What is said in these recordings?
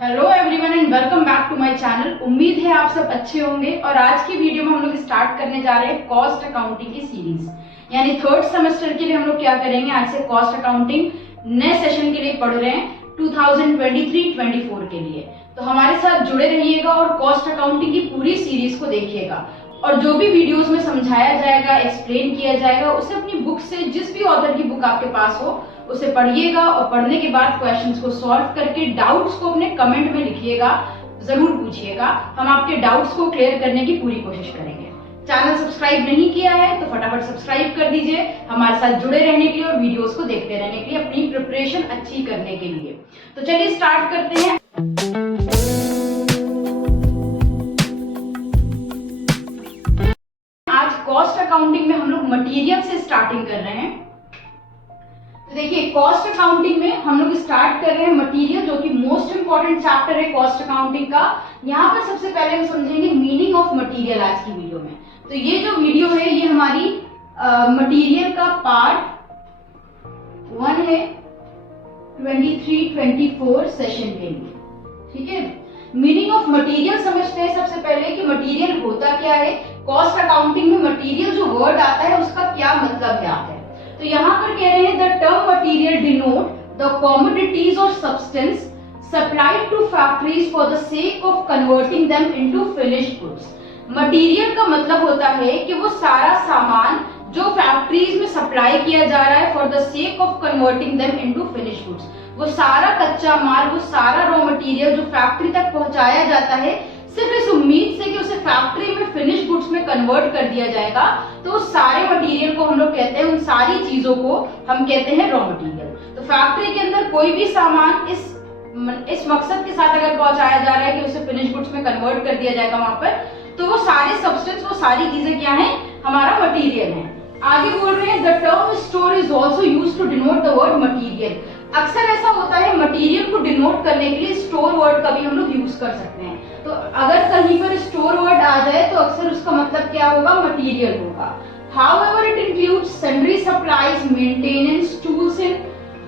Hello everyone and welcome back to my channel. उम्मीद है आप सब अच्छे होंगे। और आज की वीडियो में हम लोग स्टार्ट करने जा रहे हैं कॉस्ट अकाउंटिंग की सीरीज, यानी थर्ड सेमेस्टर के लिए हम लोग क्या करेंगे, आज से कॉस्ट अकाउंटिंग नए सेशन के लिए पढ़ रहे हैं 2023-24 के लिए। तो हमारे साथ जुड़े रहिएगा और कॉस्ट अकाउंटिंग की पूरी सीरीज को देखिएगा। और जो भी वीडियोस में समझाया जाएगा, एक्सप्लेन किया जाएगा, उसे अपनी बुक से, जिस भी ऑथर की बुक आपके पास हो, उसे पढ़िएगा और पढ़ने के बाद क्वेश्चंस को सॉल्व करके डाउट्स को अपने कमेंट में लिखिएगा, जरूर पूछिएगा। हम आपके डाउट्स को क्लियर करने की पूरी कोशिश करेंगे। चैनल सब्सक्राइब नहीं किया है तो फटाफट सब्सक्राइब कर दीजिए हमारे साथ जुड़े रहने के लिए और वीडियोस को देखते रहने के लिए, अपनी प्रिपरेशन अच्छी करने के लिए। तो चलिए स्टार्ट करते हैं। आज कॉस्ट अकाउंटिंग में हम लोग मटेरियल से स्टार्टिंग कर रहे हैं। तो देखिए, कॉस्ट अकाउंटिंग में हम लोग स्टार्ट कर रहे हैं मटेरियल, जो कि मोस्ट इंपॉर्टेंट चैप्टर है कॉस्ट अकाउंटिंग का। यहाँ पर सबसे पहले हम समझेंगे मीनिंग ऑफ मटेरियल आज की वीडियो में। तो ये जो वीडियो है ये हमारी मटेरियल का पार्ट 1 है 23-24 सेशन के लिए। ठीक है, मीनिंग ऑफ मटेरियल समझते हैं सबसे पहले कि मटेरियल होता क्या है। कॉस्ट अकाउंटिंग में मटेरियल जो वर्ड आता है उसका क्या मतलब क्या है। तो यहाँ पर कह रहे हैं the term material denote the commodities और substance supplied to factories for the sake of converting them into finished goods. Material का मतलब होता है कि वो सारा सामान जो फैक्ट्रीज में सप्लाई किया जा रहा है for the sake of converting them into finished goods, वो सारा कच्चा माल, वो सारा रॉ मटेरियल जो फैक्ट्री तक पहुंचाया जाता है सिर्फ इस उम्मीद से कि उसे फैक्ट्री में फिनिश गुड्स में कन्वर्ट कर दिया जाएगा। तो उस सारे मटेरियल को हम लोग कहते हैं, उन सारी चीजों को हम कहते हैं रॉ मटेरियल। तो फैक्ट्री के अंदर कोई भी सामान इस मकसद के साथ अगर पहुंचाया जा रहा है कि उसे फिनिश गुड्स में कन्वर्ट कर दिया जाएगा वहां पर, तो वो सारे सब्सटेंस, वो सारी चीजें क्या है, हमारा मटीरियल है। आगे बोल रहे हैं the term store is also use to denote the word material. अक्सर ऐसा होता है मटेरियल को डिनोट करने के लिए स्टोर वर्ड का भी हम लोग यूज कर सकते हैं। तो अगर कहीं पर स्टोर वर्ड आ जाए तो अक्सर उसका मतलब क्या होगा, मटेरियल होगा। However, it includes sundry supplies, maintenance, tools in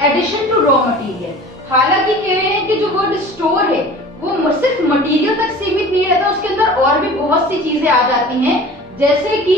addition to raw material. हालांकि कह रहे हैं कि जो वर्ड स्टोर है वो सिर्फ मटेरियल तक सीमित नहीं रहता, उसके अंदर और भी बहुत सी चीजें आ जाती हैं, जैसे कि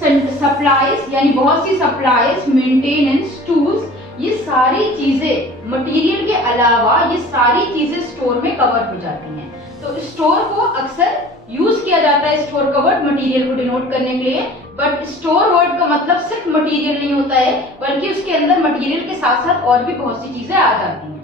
सप्लाईज, यानी बहुत सी सप्लाईज, मेंटेनेंस, टूल्स, ये सारी चीजें मटेरियल के अलावा ये सारी चीजें स्टोर में कवर हो जाती हैं। तो स्टोर को अक्सर यूज किया जाता है, स्टोर का वर्ड मटेरियल को डिनोट करने के लिए। बट स्टोर वर्ड का मतलब सिर्फ मटेरियल नहीं होता है, बल्कि उसके अंदर मटेरियल के साथ साथ और भी बहुत सी चीजें आ जाती हैं।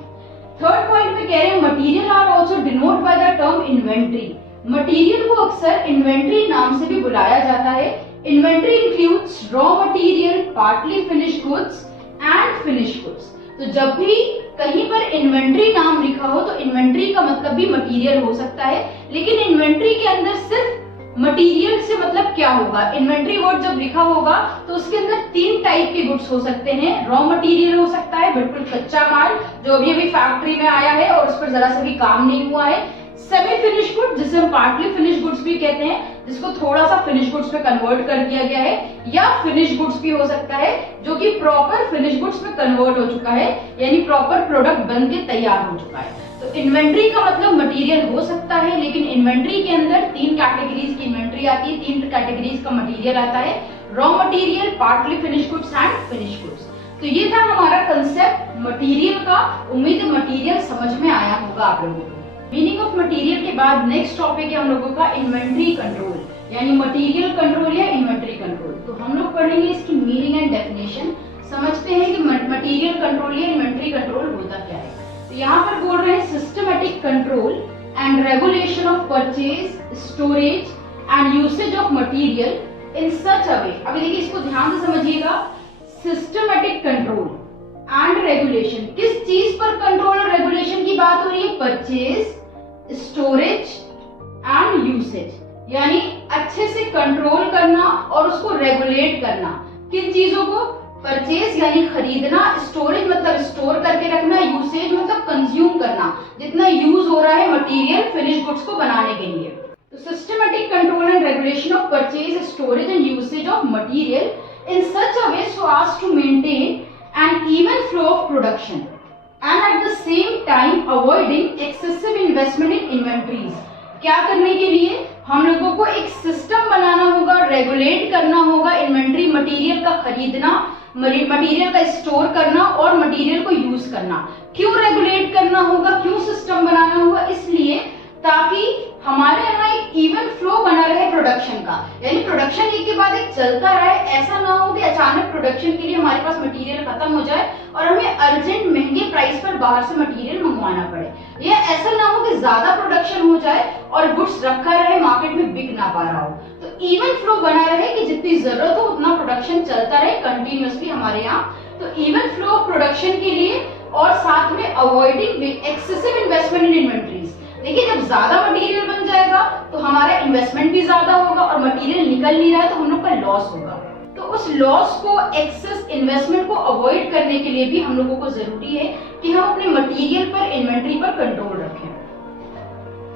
थर्ड पॉइंट में कह रहे हैं material are also denote by the term inventory. Material को अक्सर इन्वेंट्री नाम से भी बुलाया जाता है। Inventory includes raw material, partly finished goods and finished goods. तो जब भी कहीं पर इन्वेंट्री नाम लिखा हो तो इन्वेंट्री का मतलब भी मटेरियल हो सकता है, लेकिन इन्वेंट्री के अंदर सिर्फ मटेरियल से मतलब क्या होगा। इन्वेंट्री वर्ड जब लिखा होगा तो उसके अंदर 3 टाइप के गुड्स हो सकते हैं। रॉ मटेरियल हो सकता है, बिल्कुल कच्चा माल जो अभी फैक्ट्री में आया है और उस पर जरा सा भी काम नहीं हुआ है। सेमी फिनिश गुड्स, जिसे हम पार्टली फिनिश गुड्स भी कहते हैं, जिसको थोड़ा सा फिनिश गुड्स में कन्वर्ट कर दिया गया है। या फिनिश गुड्स भी हो सकता है जो कि प्रॉपर फिनिश गुड्स में कन्वर्ट हो चुका है, यानी प्रॉपर प्रोडक्ट बन के तैयार हो चुका है। तो इन्वेंट्री का मतलब मटेरियल हो सकता है, लेकिन इन्वेंट्री के अंदर 3 कैटेगरीज की इन्वेंट्री आती है, 3 कैटेगरीज का मटेरियल आता है, raw material, partly finish goods and finish goods. तो ये था हमारा कंसेप्ट मटेरियल का। उम्मीद है मटेरियल समझ में आया होगा आप लोगों को। मीनिंग ऑफ मटेरियल के बाद नेक्स्ट टॉपिक है हम लोगों का इन्वेंट्री कंट्रोल, यानी मटेरियल कंट्रोल या इन्वेंट्री कंट्रोल। तो हम लोग पढ़ेंगे इसकी मीनिंग एंड डेफिनेशन, समझते हैं कि मटेरियल कंट्रोल या इन्वेंट्री कंट्रोल होता क्या है। तो यहाँ पर बोल रहे हैं systematic control and regulation of purchase, storage and usage of material in such a way. अभी देखिए, इसको ध्यान से समझिएगा। सिस्टमैटिक कंट्रोल एंड रेगुलेशन, किस चीज पर कंट्रोल और रेगुलेशन की बात हो रही है, परचेज, स्टोरेज एंड यूसेज, यानी अच्छे से कंट्रोल करना और उसको रेगुलेट करना। किन चीजों को, परचेज यानी खरीदना, स्टोरेज मतलब स्टोर करके रखना, यूसेज मतलब कंज्यूम करना, जितना यूज हो रहा है मटेरियल फिनिश गुड्स को बनाने के लिए। तो systematic control and regulation of purchase, storage and usage of material in such a way so as to maintain an even flow of production and at the same time avoiding excessive in investment in inventories. क्या करने के लिए? हम लोगों को एक system बनाना होगा, regulate करना होगा इन्वेंट्री मटेरियल का खरीदना, मटेरियल का स्टोर करना और मटेरियल को यूज करना। क्यों रेगुलेट करना होगा, क्यों सिस्टम बनाना होगा? इसलिए ताकि हमारे यहाँ एक इवन फ्लो बना रहे प्रोडक्शन का, यानी प्रोडक्शन एक के बाद एक चलता रहे। ऐसा ना हो कि अचानक प्रोडक्शन के लिए हमारे पास मटेरियल खत्म हो जाए और हमें अर्जेंट महंगे प्राइस पर बाहर से मटेरियल मंगवाना पड़े, या ऐसा ना हो कि ज्यादा प्रोडक्शन हो जाए और गुड्स रखा रहे, मार्केट में बिक ना पा रहा हो। तो इवन फ्लो बना रहे कि जितनी जरूरत हो उतना प्रोडक्शन चलता रहे कंटिन्यूअसली हमारे यहाँ। तो इवन फ्लो ऑफ प्रोडक्शन के लिए और साथ में अवॉइडिंग एक्सेसिव इन्वेस्टमेंट इन इन्वेंट्रीज। देखिए, जब ज्यादा मटेरियल बन जाएगा तो हमारा इन्वेस्टमेंट भी ज्यादा होगा और मटेरियल निकल नहीं रहा है तो हम लोग का लॉस होगा। तो उस लॉस को, एक्सेस इन्वेस्टमेंट को अवॉइड करने के लिए भी हम लोगों को जरूरी है कि हम अपने मटेरियल पर, इन्वेंट्री पर कंट्रोल रखें।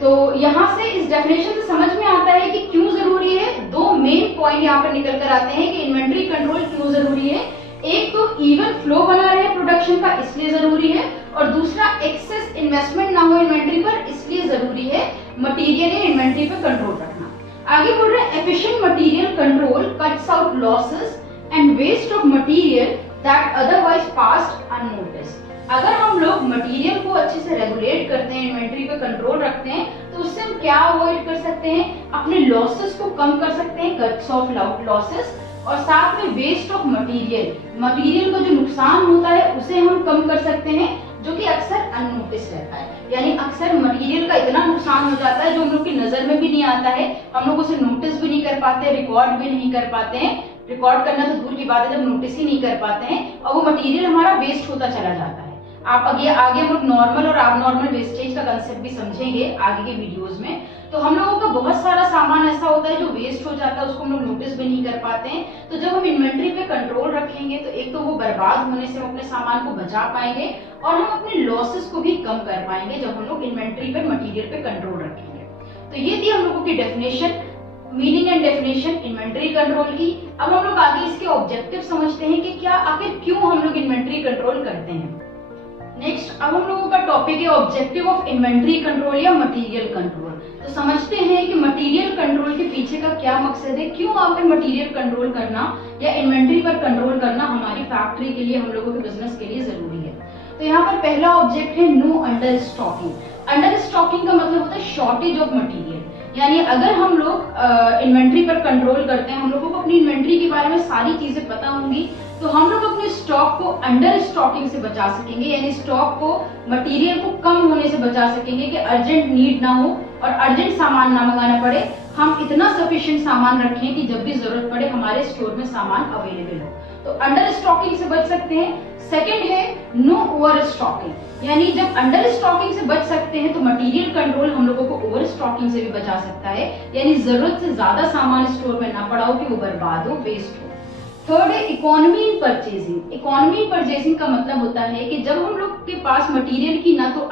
तो यहाँ से इस डेफिनेशन से समझ में आता है कि क्यों जरूरी है। दो मेन पॉइंट यहाँ पर निकल कर आते हैं कि इन्वेंट्री कंट्रोल क्यों जरूरी है। एक तो इवन फ्लो बना रहे प्रोडक्शन का, इसलिए जरूरी है, और दूसरा एक्सेस इन्वेस्टमेंट ना हो इन्वेंट्री पर, इसलिए जरूरी है मटेरियल या इन्वेंट्री पर कंट्रोल रखना। आगे बोल रहे हैं efficient material control cuts out losses and waste of material that otherwise passed unnoticed. अगर हम लोग मटेरियल को अच्छे से रेगुलेट करते हैं, इन्वेंट्री पे कंट्रोल रखते हैं, तो उससे हम क्या अवॉइड कर सकते हैं? अपने लॉसेस को कम कर सकते हैं, कट्स ऑफ लॉसेस, और साथ में वेस्ट ऑफ मटेरियल का जो नुकसान होता है उसे हम कम कर सकते हैं, जो कि अक्सर अननोटिस रहता है। यानी अक्सर मटेरियल का इतना नुकसान हो जाता है जो हम लोग की नजर में भी नहीं आता है, हम लोग उसे नोटिस भी नहीं कर पाते, रिकॉर्ड भी नहीं कर पाते हैं। रिकॉर्ड करना तो दूर की बात है, जब नोटिस ही नहीं कर पाते हैं और वो मटेरियल हमारा वेस्ट होता चला जाता है। आप आगे हम लोग नॉर्मल और एबनॉर्मल वेस्टेज का कंसेप्ट भी समझेंगे आगे के वीडियोस में। तो हम लोगों का बहुत सारा सामान ऐसा होता है जो वेस्ट हो जाता है, उसको हम लोग नोटिस भी नहीं कर पाते हैं। तो जब हम इन्वेंट्री पे कंट्रोल रखेंगे तो एक तो वो बर्बाद होने से हम अपने सामान को बचा पाएंगे और हम अपने लॉसेस को भी कम कर पाएंगे जब हम लोग इन्वेंट्री पे, मटेरियल पे कंट्रोल रखेंगे। तो ये थी हम लोगों की definition, meaning and definition inventory control की। अब हम लोग आगे इसके ऑब्जेक्टिव समझते हैं कि क्या आखिर क्यों हम लोग इन्वेंट्री कंट्रोल करते हैं। नेक्स्ट, अब हम लोगों का टॉपिक है ऑब्जेक्टिव ऑफ इन्वेंट्री कंट्रोल या मटेरियल कंट्रोल। तो समझते हैं कि मटेरियल कंट्रोल के पीछे का क्या मकसद है, क्यों आखिर मटेरियल कंट्रोल करना या इन्वेंट्री पर कंट्रोल करना हमारी फैक्ट्री के लिए, हम लोगों के बिजनेस के लिए जरूरी है। तो यहाँ पर पहला ऑब्जेक्ट है no under stocking. Under stocking का मतलब होता है शॉर्टेज ऑफ मटेरियल, यानी अगर हम लोग इन्वेंट्री पर कंट्रोल करते हैं, हम लोगों को अपनी इन्वेंट्री के बारे में सारी चीजें पता होंगी, तो हम लोग अपने स्टॉक को अंडर स्टॉकिंग से बचा सकेंगे, यानी स्टॉक को, मटेरियल को कम होने से बचा सकेंगे कि अर्जेंट नीड ना हो और अर्जेंट सामान ना मंगाना पड़े। हम इतना सफिशिएंट सामान रखें कि जब भी जरूरत पड़े हमारे स्टोर में सामान अवेलेबल हो। तो अंडर स्टॉकिंग से बच सकते हैं। सेकंड है नो ओवर स्टॉकिंग, यानी जब अंडर स्टॉकिंग से बच सकते हैं तो मटेरियल कंट्रोल हम लोगों को ओवर स्टॉकिंग से भी बचा सकता है, यानी जरूरत से ज्यादा सामान स्टोर में ना पड़ा हो कि वो बर्बाद हो, वेस्ट हो। थर्ड है economy in purchasing. Economy in purchasing का मतलब होता है कि जब हम लोग के पास मटेरियल की ना तो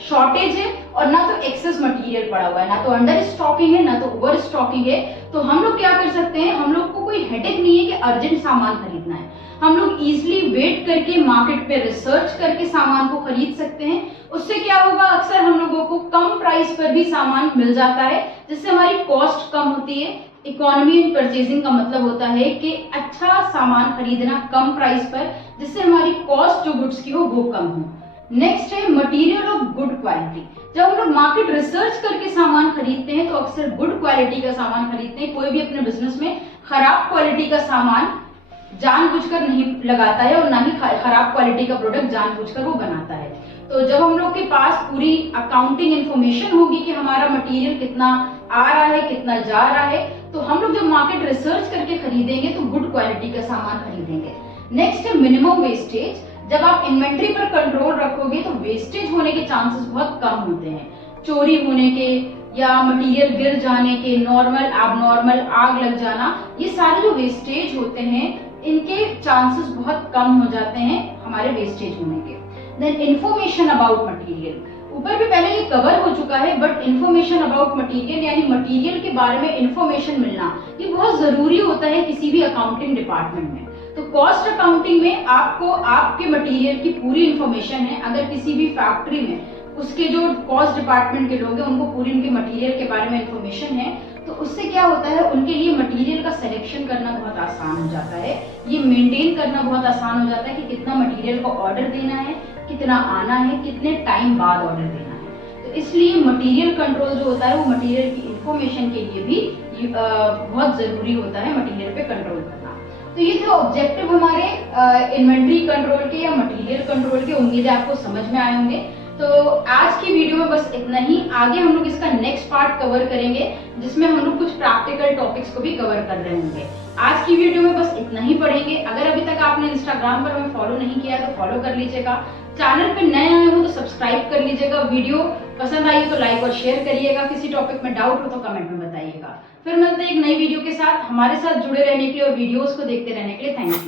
शॉर्टेज है और ना तो एक्सेस मटेरियल पड़ा हुआ है, ना तो अंडर स्टॉकिंग है ना तो ओवर स्टॉकिंग है, तो हम लोग क्या कर सकते हैं, हम लोग को कोई हेडेक नहीं है कि अर्जेंट सामान खरीदना है। हम लोग इजिली वेट करके मार्केट पे रिसर्च करके सामान को खरीद सकते हैं। उससे क्या होगा, अक्सर हम लोगों को कम प्राइस पर भी सामान मिल जाता है, जिससे हमारी कॉस्ट कम होती है। इकोनॉमी इन परचेजिंग का मतलब होता है कि अच्छा सामान खरीदना कम प्राइस पर, जिससे हमारी कॉस्ट जो गुड्स की हो वो कम हो। नेक्स्ट है मटेरियल ऑफ गुड क्वालिटी। जब हम लोग मार्केट रिसर्च करके सामान खरीदते हैं तो अक्सर गुड क्वालिटी का सामान खरीदते हैं। कोई भी अपने बिजनेस में खराब क्वालिटी का सामान जानबूझकर नहीं लगाता है और ना ही खराब क्वालिटी का प्रोडक्ट जानबूझकर वो बनाता है। तो जब हम लोग के पास पूरी अकाउंटिंग इंफॉर्मेशन होगी कि हमारा मटेरियल कितना आ रहा है, कितना जा रहा है, तो हम लोग जब मार्केट रिसर्च करके खरीदेंगे तो गुड क्वालिटी का सामान खरीदेंगे। नेक्स्ट है मिनिमम वेस्टेज। जब आप इन्वेंट्री पर कंट्रोल रखोगे तो वेस्टेज होने के चांसेस बहुत कम होते हैं, चोरी होने के या मटेरियल गिर जाने के, नॉर्मल एबनॉर्मल आग लग जाना, ये सारे जो वेस्टेज होते हैं इनके चांसेस बहुत कम हो जाते हैं हमारे वेस्टेज होने के। देन इंफॉर्मेशन अबाउट मटेरियल, ऊपर भी पहले ये कवर हो चुका है, बट इंफॉर्मेशन अबाउट मटेरियल यानी मटेरियल के बारे में इंफॉर्मेशन मिलना ये बहुत जरूरी होता है किसी भी अकाउंटिंग डिपार्टमेंट में। तो कॉस्ट अकाउंटिंग में आपको आपके मटेरियल की पूरी इंफॉर्मेशन है। अगर किसी भी फैक्ट्री में उसके जो कॉस्ट डिपार्टमेंट के लोग हैं उनको पूरी उनके मटेरियल के बारे में इंफॉर्मेशन है, तो उससे क्या होता है उनके लिए मटेरियल का सिलेक्शन करना बहुत आसान हो जाता है, ये मेंटेन करना बहुत आसान हो जाता है कि कितना मटेरियल को ऑर्डर देना है, कितना आना है, कितने टाइम बाद ऑर्डर देना है। तो इसलिए मटेरियल कंट्रोल जो होता है वो मटेरियल की इंफॉर्मेशन के लिए भी बहुत जरूरी होता है मटेरियल पे कंट्रोल करना। तो ये थे ऑब्जेक्टिव हमारे इन्वेंट्री कंट्रोल के या मटेरियल कंट्रोल के। उम्मीद है आपको समझ में आए होंगे। तो आज की वीडियो में बस इतना ही। आगे हम लोग इसका नेक्स्ट पार्ट कवर करेंगे जिसमें हम लोग कुछ प्रैक्टिकल टॉपिक्स को भी कवर कर रहे होंगे। आज की वीडियो में बस इतना ही पढ़ेंगे। अगर अभी तक आपने इंस्टाग्राम पर हमें फॉलो नहीं किया तो फॉलो कर लीजिएगा। चैनल पे नए आए हो तो सब्सक्राइब कर लीजिएगा। वीडियो पसंद आई तो लाइक और शेयर करिएगा। किसी टॉपिक में डाउट हो तो कमेंट में बताइएगा। फिर मिलते हैं एक नई वीडियो के साथ। हमारे साथ जुड़े रहने के लिए और वीडियोस को देखते रहने के लिए थैंक यू।